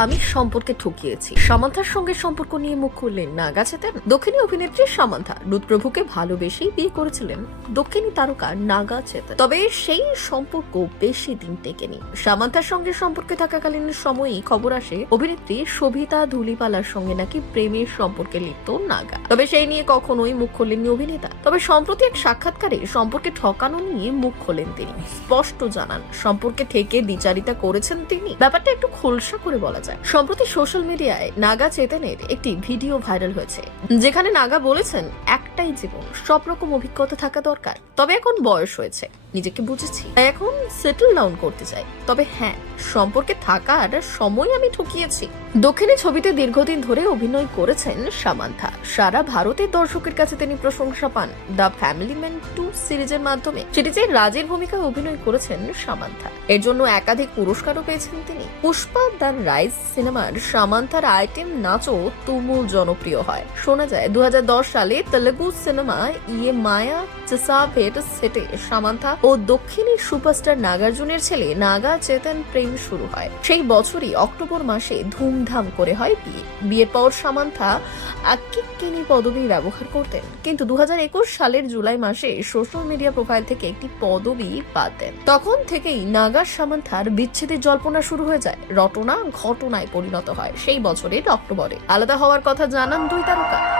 আমি সম্পর্কে ঠকিয়েছি। সামান্থার সঙ্গে সম্পর্ক নিয়ে মুখ খুললেন নাগা চেতেন। দক্ষিণী অভিনেত্রী সামান্থা রুদ্রভুকে ভালোবেসেই বিয়ে করেছিলেন দক্ষিণী তারকা নাগা তবে সেই সম্পর্ক বেশি দিন টেকেনি। সামান্থার সঙ্গে সম্পর্কে থাকাকালীন সময়ই খবর আসে, অভিনেত্রী শোভিতা ধুলিপালার সঙ্গে নাকি প্রেমের সম্পর্কে লিপ্ত নাগা। তবে সেই নিয়ে কখনোই মুখ খোলেননি অভিনেতা। তবে সম্প্রতি এক সাক্ষাৎকারে সম্পর্কে ঠকানো নিয়ে মুখ খোলেন তিনি। স্পষ্ট জানান, সম্পর্কে থেকে বিচারিতা করেছেন তিনি। ব্যাপারটা একটু খোলসা করে বলা যায়। সম্প্রতি সোশ্যাল মিডিয়ায় নাগা চেতনের একটি ভিডিও ভাইরাল হয়েছে, যেখানে নাগা বলেছেন, একটাই জীবন সব রকম অভিজ্ঞতা থাকা দরকার। তবে এখন বয়স হয়েছে। নিজেকে বুঝেছি। এখন সেটেল ডাউন করতে চাই। তবে হ্যাঁ সম্পর্কে থাকার সময় আমি ঠকিয়েছি। দক্ষিণী ছবিতে দীর্ঘদিন ধরে অভিনয় করেছেন সামান্থা। সারা ভারতের দর্শকের কাছে তিনি প্রশংসা পান। দ্য ফ্যামিলি ম্যান টু সিরিজের মাধ্যমে। সিরিজে রাজের ভূমিকায় অভিনয় করেছেন সামান্থা। এর জন্য একাধিক পুরস্কারও পেয়েছেন তিনি। পুষ্পা দ্য রাইজ সিনেমার সামান্থার আইটেম নাচও তুমুল জনপ্রিয় হয়। শোনা যায় দু হাজার দশ সালে তেলেগু সিনেমা ইয়ে মায়া চেসাভের সেটে সামান্থা ও দক্ষিণী সুপারস্টার নাগার্জুনের ছেলে নাগা চেতন প্রেম শুরু হয়। সেই বছরই অক্টোবর মাসে ধুমধাম করে হয় বিয়ে। বিয়ের পর সামান্থা আকিকিনি পদবি ব্যবহার করতেন। কিন্তু দু হাজার একুশ সালের জুলাই মাসে সোশ্যাল মিডিয়া প্রোফাইল থেকে একটি পদবি দেন। তখন থেকেই নাগা সামান্থার বিচ্ছেদের জল্পনা শুরু হয়ে যায়। রটনা ঘটনায় পরিণত হয় সেই বছরের অক্টোবরে। আলাদা হওয়ার কথা জানান দুই তারকা।